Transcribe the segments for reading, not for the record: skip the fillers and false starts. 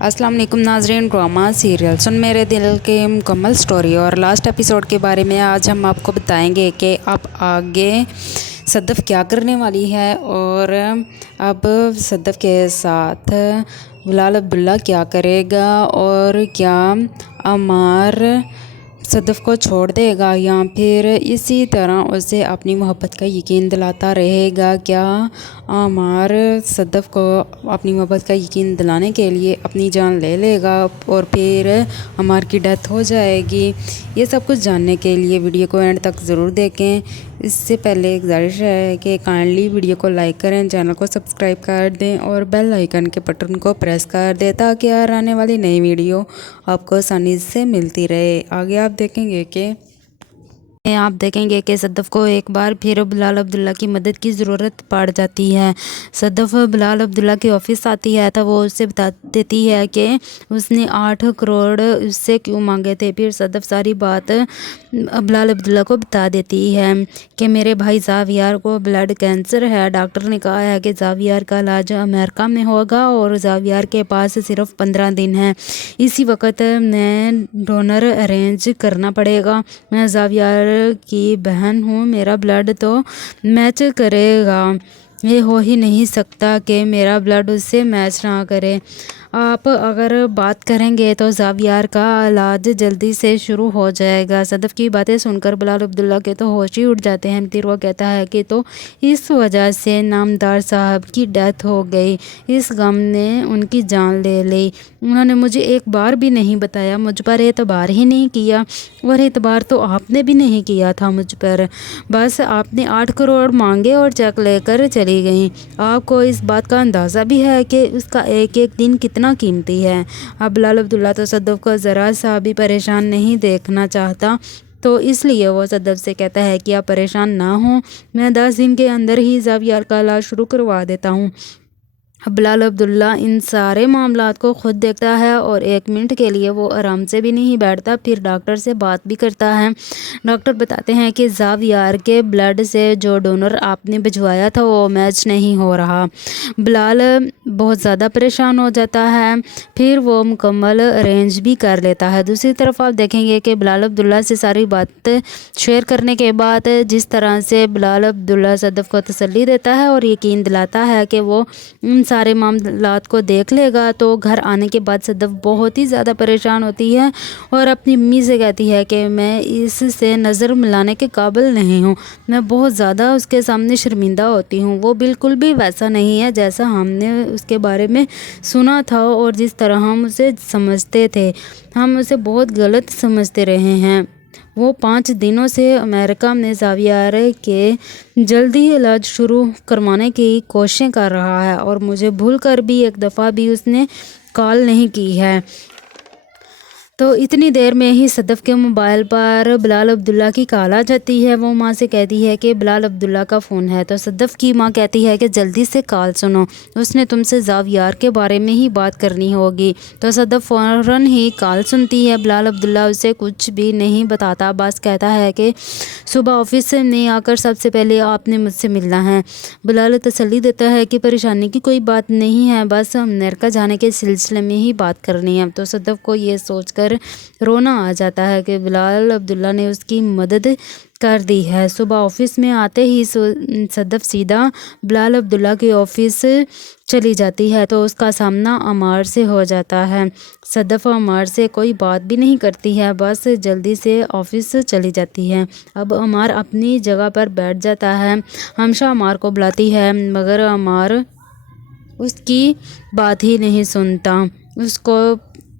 अस्सलाम वालेकुम नाज़रीन। ड्रामा सीरियल सुन मेरे दिल के मुकम्मल स्टोरी और लास्ट एपिसोड के बारे में आज हम आपको बताएंगे कि अब आगे सदफ़ क्या करने वाली है और अब सदफ़ के साथ बिलाल अब्दुल्ला क्या करेगा और क्या अमार सदफ़ को छोड़ देगा या फिर इसी तरह उसे अपनी मोहब्बत का यकीन दिलाता रहेगा। क्या अमार सदफ़ को अपनी मोहब्बत का यकीन दिलाने के लिए अपनी जान ले लेगा और फिर अमार की डेथ हो जाएगी। ये सब कुछ जानने के लिए वीडियो को एंड तक ज़रूर देखें। इससे पहले एक गुजारिश है कि काइंडली वीडियो को लाइक करें, चैनल को सब्सक्राइब कर दें और बेल आइकन के बटन को प्रेस कर दें ताकि आने वाली नई वीडियो आपको आसानी से मिलती रहे। आगे आप देखेंगे कि सदफ़ को एक बार फिर बिलाल अब्दुल्ला की मदद की ज़रूरत पड़ जाती है। सदफ़ बिलाल अब्दुल्ला के ऑफिस आती है तो वो उससे बता देती है कि उसने 8 करोड़ उससे क्यों मांगे थे। फिर सदफ़ सारी बात बिलाल अब्दुल्ला को बता देती है कि मेरे भाई ज़ावियार को ब्लड कैंसर है। डॉक्टर ने कहा है कि ज़ावियार का इलाज अमेरिका में होगा और ज़ावियार के पास सिर्फ 15 दिन है। इसी वक्त मैं डोनर अरेंज करना पड़ेगा। मैं ज़ावियार की बहन हूँ, मेरा ब्लड तो मैच करेगा। ये हो ही नहीं सकता कि मेरा ब्लड उससे मैच ना करे। आप अगर बात करेंगे तो ज़ावियार का इलाज जल्दी से शुरू हो जाएगा। सदफ़ की बातें सुनकर बिलाल अब्दुल्ला के तो होश ही उड़ जाते हैं। फिर वो कहता है कि तो इस वजह से नामदार साहब की डेथ हो गई, इस गम ने उनकी जान ले ली। उन्होंने मुझे एक बार भी नहीं बताया, मुझ पर एतबार ही नहीं किया और एतबार तो आपने भी नहीं किया था मुझ पर। बस आपने 8 करोड़ मांगे और चेक लेकर चली गई। आपको इस बात का अंदाज़ा भी है कि उसका एक एक दिन कितना कीमती है। अब बिलाल अब्दुल्ला तो सदफ़ को ज़रा सा भी परेशान नहीं देखना चाहता, तो इसलिए वो सदफ़ से कहता है कि आप परेशान ना हो, मैं 10 दिन के अंदर ही ज़ावियार का इलाज शुरू करवा देता हूँ। अब बिलाल अब्दुल्ला इन सारे मामलात को ख़ुद देखता है और 1 मिनट के लिए वो आराम से भी नहीं बैठता। फिर डॉक्टर से बात भी करता है। डॉक्टर बताते हैं कि ज़ावियार के ब्लड से जो डोनर आपने भिजवाया था वो मैच नहीं हो रहा। बिलाल बहुत ज़्यादा परेशान हो जाता है, फिर वो मुकम्मल अरेंज भी कर लेता है। दूसरी तरफ आप देखेंगे कि बिलाल अब्दुल्ला से सारी बात शेयर करने के बाद जिस तरह से बिलाल अब्दुल्ला सदफ़ को तसल्ली देता है और यकीन दिलाता है कि वो सारे मामलात को देख लेगा, तो घर आने के बाद सदफ़ बहुत ही ज़्यादा परेशान होती है और अपनी अम्मी से कहती है कि मैं इससे नज़र मिलाने के काबिल नहीं हूँ, मैं बहुत ज़्यादा उसके सामने शर्मिंदा होती हूँ। वो बिल्कुल भी वैसा नहीं है जैसा हमने उसके बारे में सुना था और जिस तरह हम उसे समझते थे, हम उसे बहुत गलत समझते रहे हैं। वो 5 दिनों से अमेरिका में ज़ावियार के जल्दी इलाज शुरू करवाने की कोशिशें कर रहा है और मुझे भूलकर भी एक दफ़ा भी उसने कॉल नहीं की है। तो इतनी देर में ही सदफ़ के मोबाइल पर बिलाल अब्दुल्ला की कॉल आ जाती है। वो माँ से कहती है कि बिलाल अब्दुल्ला का फ़ोन है। तो सदफ़ की माँ कहती है कि जल्दी से कॉल सुनो, उसने तुमसे ज़ावियार के बारे में ही बात करनी होगी। तो सदफ़ फ़ौरन ही कॉल सुनती है। बिलाल अब्दुल्ला उसे कुछ भी नहीं बताता, बस कहता है कि सुबह ऑफिस में आकर सबसे पहले आपने मुझसे मिलना है। बिलाल तसल्ली देता है कि परेशानी की कोई बात नहीं है, बस अमेरिका जाने के सिलसिले में ही बात करनी है। तो सदफ़ को ये सोचकर रोना आ जाता है कि बिलाल अब्दुल्ला ने उसकी मदद कर दी है। सुबह ऑफिस में आते ही सदफ़ सीधा बिलाल अब्दुल्ला के ऑफिस चली जाती है तो उसका सामना अमार से हो जाता है। सदफ़ अमार से कोई बात भी नहीं करती है, बस जल्दी से ऑफिस चली जाती है। अब अमार अपनी जगह पर बैठ जाता है। हमशा अमार को बुलाती है मगर अमार उसकी बात ही नहीं सुनता। उसको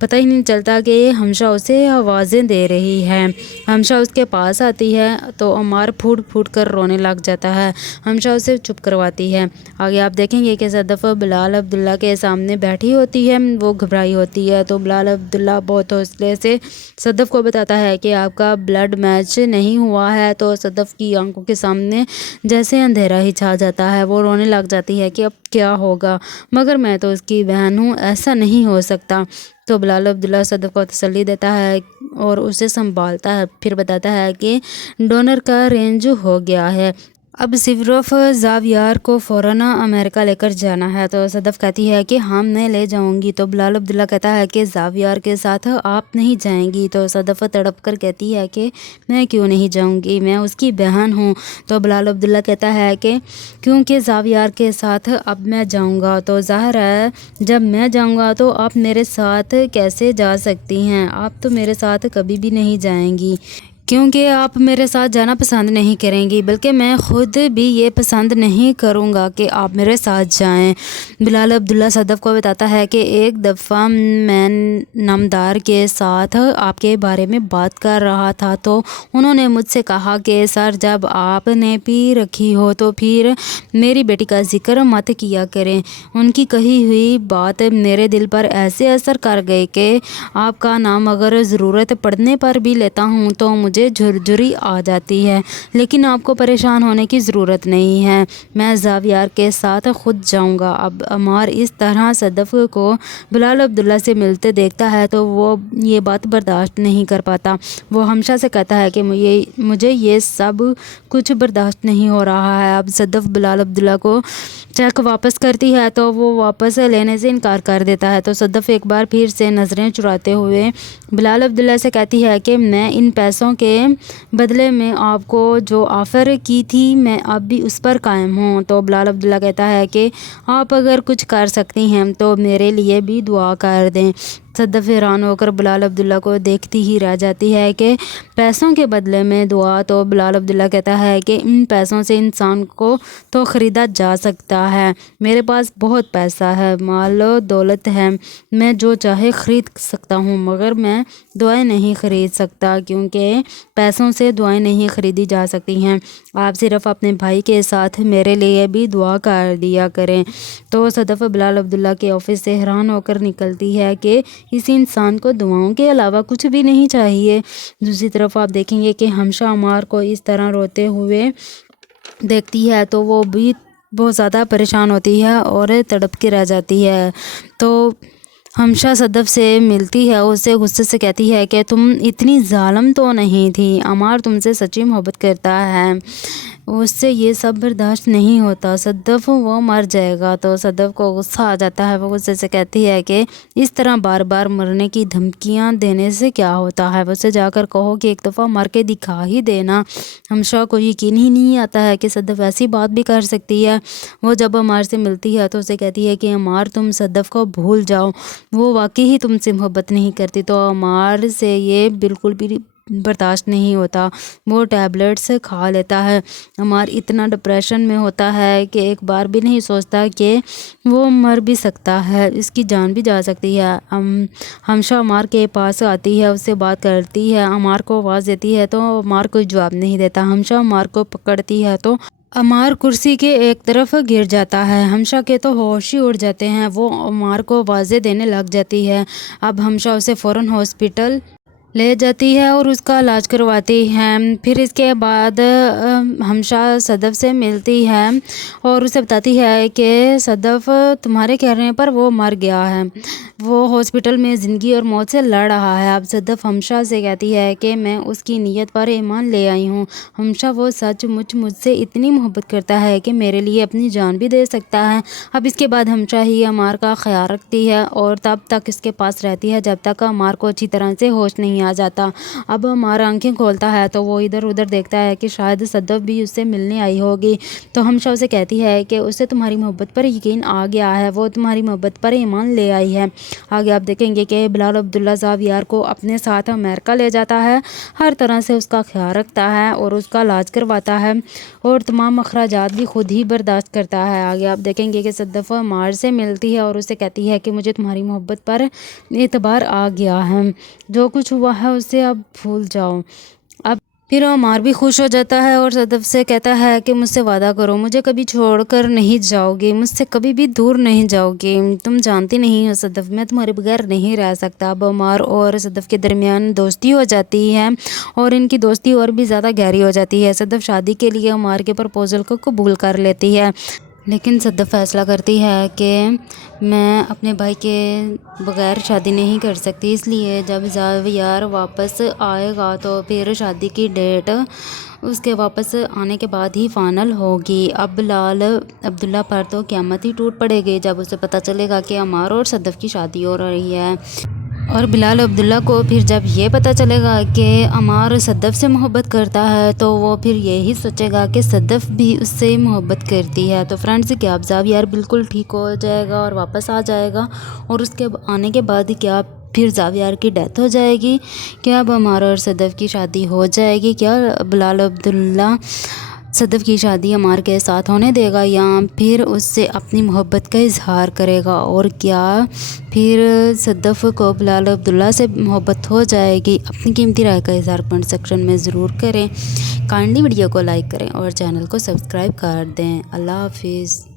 पता ही नहीं चलता कि हमशा उसे आवाज़ें दे रही है। हमशा उसके पास आती है तो अमार फूट फूट कर रोने लग जाता है। हमशा उसे चुप करवाती है। आगे आप देखेंगे कि सदफ़ बिलाल अब्दुल्ला के सामने बैठी होती है, वो घबराई होती है। तो बिलाल अब्दुल्ला बहुत हौसले से सदफ़ को बताता है कि आपका ब्लड मैच नहीं हुआ है। तो सदफ़ की आंखों के सामने जैसे अंधेरा ही छा जाता है। वो रोने लग जाती है कि अब क्या होगा, मगर मैं तो उसकी बहन हूँ, ऐसा नहीं हो सकता। तो बिलाल अब्दुल्ला सदफ़ को तसल्ली देता है और उसे संभालता है। फिर बताता है कि डोनर का रेंज हो गया है। अब सिर्फ ज़ावियर को फ़ौरन अमेरिका लेकर जाना है। तो सदफ़ कहती है कि हाँ मैं ले जाऊंगी। तो बिलाल अब्दुल्ला कहता है कि ज़ावियर के साथ आप नहीं जाएंगी। तो सदफ़ तड़प कर कहती है कि मैं क्यों नहीं जाऊंगी, मैं उसकी बहन हूँ। तो बिलाल अब्दुल्ला कहता है कि क्योंकि ज़ावियर के साथ अब मैं जाऊंगा तो ज़ाहिर है जब मैं जाऊंगा तो आप मेरे साथ कैसे जा सकती हैं, आप तो मेरे साथ कभी भी नहीं जाएंगी क्योंकि आप मेरे साथ जाना पसंद नहीं करेंगी, बल्कि मैं ख़ुद भी ये पसंद नहीं करूँगा कि आप मेरे साथ जाएं। बिलाल अब्दुल्ला सदफ़ को बताता है कि एक दफ़ा मैं नामदार के साथ आपके बारे में बात कर रहा था तो उन्होंने मुझसे कहा कि सर जब आपने पी रखी हो तो फिर मेरी बेटी का जिक्र मत किया करें। उनकी कही हुई बात मेरे दिल पर ऐसे असर कर गई कि आपका नाम अगर ज़रूरत पड़ने पर भी लेता हूँ तो मुझे झुरझुरी आ जाती है, लेकिन आपको परेशान होने की ज़रूरत नहीं है, मैं ज़ावियर के साथ खुद जाऊंगा। अब अमार इस तरह सदफ़ को बिलाल अब्दुल्ला से मिलते देखता है तो वो ये बात बर्दाश्त नहीं कर पाता। वो हमशा से कहता है कि मुझे ये सब कुछ बर्दाश्त नहीं हो रहा है। अब सदफ़ बिलाल अब्दुल्ला को चेक वापस करती है तो वो वापस लेने से इनकार कर देता है। तो सदफ़ एक बार फिर से नज़रें चुराते हुए बिलाल अब्दुल्ला से कहती है कि मैं इन पैसों के बदले में आपको जो ऑफ़र की थी मैं अब भी उस पर कायम हूँ। तो बिलाल अब्दुल्ला कहता है कि आप अगर कुछ कर सकती हैं तो मेरे लिए भी दुआ कर दें। सदफ़ हैरान होकर बिलाल अब्दुल्ला को देखती ही रह जाती है कि पैसों के बदले में दुआ। तो बिलाल अब्दुल्ला कहता है कि इन पैसों से इंसान को तो ख़रीदा जा सकता है, मेरे पास बहुत पैसा है, माल दौलत है, मैं जो चाहे ख़रीद सकता हूँ, मगर मैं दुआएं नहीं ख़रीद सकता क्योंकि पैसों से दुआएं नहीं ख़रीदी जा सकती हैं। आप सिर्फ़ अपने भाई के साथ मेरे लिए भी दुआ कर दिया करें। तो सदफ़ बिलाल अब्दुल्ला के ऑफ़िस से हैरान होकर निकलती है कि इस इंसान को दुआओं के अलावा कुछ भी नहीं चाहिए। दूसरी तरफ आप देखेंगे कि हमशा अमार को इस तरह रोते हुए देखती है तो वो भी बहुत ज़्यादा परेशान होती है और तड़प के रह जाती है। तो हमशा सदफ़ से मिलती है, उससे गुस्से से कहती है कि तुम इतनी ज़ालिम तो नहीं थी, अमार तुमसे सच्ची मोहब्बत करता है, उससे ये सब बर्दाश्त नहीं होता, सदफ़ वो मर जाएगा। तो सदफ़ को गुस्सा आ जाता है। वो गुस्से से कहती है कि इस तरह बार बार मरने की धमकियां देने से क्या होता है, उससे जाकर कहो कि एक दफ़ा मर के दिखा ही देना। हमशा को यकीन ही नहीं आता है कि सदफ़ ऐसी बात भी कर सकती है। वो जब अमार से मिलती है तो उसे कहती है कि अमार तुम सदफ़ को भूल जाओ, वो वाकई ही तुमसे मोहब्बत नहीं करती। तो अमार से ये बिल्कुल भी बर्दाश्त नहीं होता, वो टैबलेट्स खा लेता है। अमार इतना डिप्रेशन में होता है कि एक बार भी नहीं सोचता कि वो मर भी सकता है, इसकी जान भी जा सकती है। हमशा अमार के पास आती है, उससे बात करती है, अमार को आवाज़ देती है तो अमार कोई जवाब नहीं देता। हमशा अमार को पकड़ती है तो अमार कुर्सी के एक तरफ गिर जाता है। हमशा के तो होश ही उड़ जाते हैं, वो अमार को आवाज़ें देने लग जाती है। अब हमशा उसे फ़ौरन हॉस्पिटल ले जाती है और उसका इलाज करवाती है। फिर इसके बाद हमशा सदफ़ से मिलती है और उसे बताती है कि सदफ़ तुम्हारे कहने पर वो मर गया है, वो हॉस्पिटल में ज़िंदगी और मौत से लड़ रहा है। अब सदफ़ हमशा से कहती है कि मैं उसकी नीयत पर ईमान ले आई हूँ, हमशा वो सचमुच मुझसे इतनी मोहब्बत करता है कि मेरे लिए अपनी जान भी दे सकता है। अब इसके बाद हमशा ही अमार का ख्याल रखती है और तब तक इसके पास रहती है जब तक अमार को अच्छी तरह से होश नहीं आ जाता। अब अमार आंखें खोलता है तो वो इधर उधर देखता है कि शायद सदफ़ भी उससे मिलने आई होगी। तो हमशा उसे कहती है कि उसे तुम्हारी मोहब्बत पर यकीन आ गया है, वो तुम्हारी मोहब्बत पर ईमान ले आई है। आगे आप देखेंगे कि बिलाल अब्दुल्ला ज़ावियर को अपने साथ अमेरिका ले जाता है, हर तरह से उसका ख्याल रखता है और उसका इलाज करवाता है और तमाम अखराजात भी खुद ही बर्दाश्त करता है। आगे आप देखेंगे कि सदफ़ अमार से मिलती है और उसे कहती है कि मुझे तुम्हारी मोहब्बत पर एतबार आ गया है, जो कुछ हुआ है उसे अब भूल जाओ। अब फिर अमार भी खुश हो जाता है और सदफ़ से कहता है कि मुझसे वादा करो, मुझे कभी छोड़कर नहीं जाओगी, मुझसे कभी भी दूर नहीं जाओगी, तुम जानती नहीं हो सदफ़ मैं तुम्हारे बगैर नहीं रह सकता। अब अमार और सदफ़ के दरमियान दोस्ती हो जाती है और इनकी दोस्ती और भी ज़्यादा गहरी हो जाती है। सदफ़ शादी के लिए अमार के प्रपोज़ल को कबूल कर लेती है। لیکن صدف فیصلہ کرتی ہے کہ میں اپنے بھائی کے بغیر شادی نہیں کر سکتی، اس لیے جب زاویار واپس آئے گا تو پھر شادی کی ڈیٹ اس کے واپس آنے کے بعد ہی فائنل ہوگی۔ اب بلال عبداللہ پر تو قیامت ہی ٹوٹ پڑے گی جب اسے پتہ چلے گا کہ عمار اور صدف کی شادی ہو رہی ہے، اور بلال عبداللہ کو پھر جب یہ پتہ چلے گا کہ عمار صدف سے محبت کرتا ہے تو وہ پھر یہی سوچے گا کہ صدف بھی اس سے محبت کرتی ہے۔ تو فرینڈز، کیا اب زاویار بالکل ٹھیک ہو جائے گا اور واپس آ جائے گا، اور اس کے آنے کے بعد کیا پھر زاویار کی ڈیتھ ہو جائے گی؟ کیا اب عمار اور صدف کی شادی ہو جائے گی؟ کیا بلال عبداللہ صدف کی شادی عمار کے ساتھ ہونے دے گا یا پھر اس سے اپنی محبت کا اظہار کرے گا؟ اور کیا پھر صدف کو بلال عبداللہ سے محبت ہو جائے گی؟ اپنی قیمتی رائے کا اظہار کمنٹ سیکشن میں ضرور کریں۔ کائنڈلی ویڈیو کو لائک کریں اور چینل کو سبسکرائب کر دیں۔ اللہ حافظ۔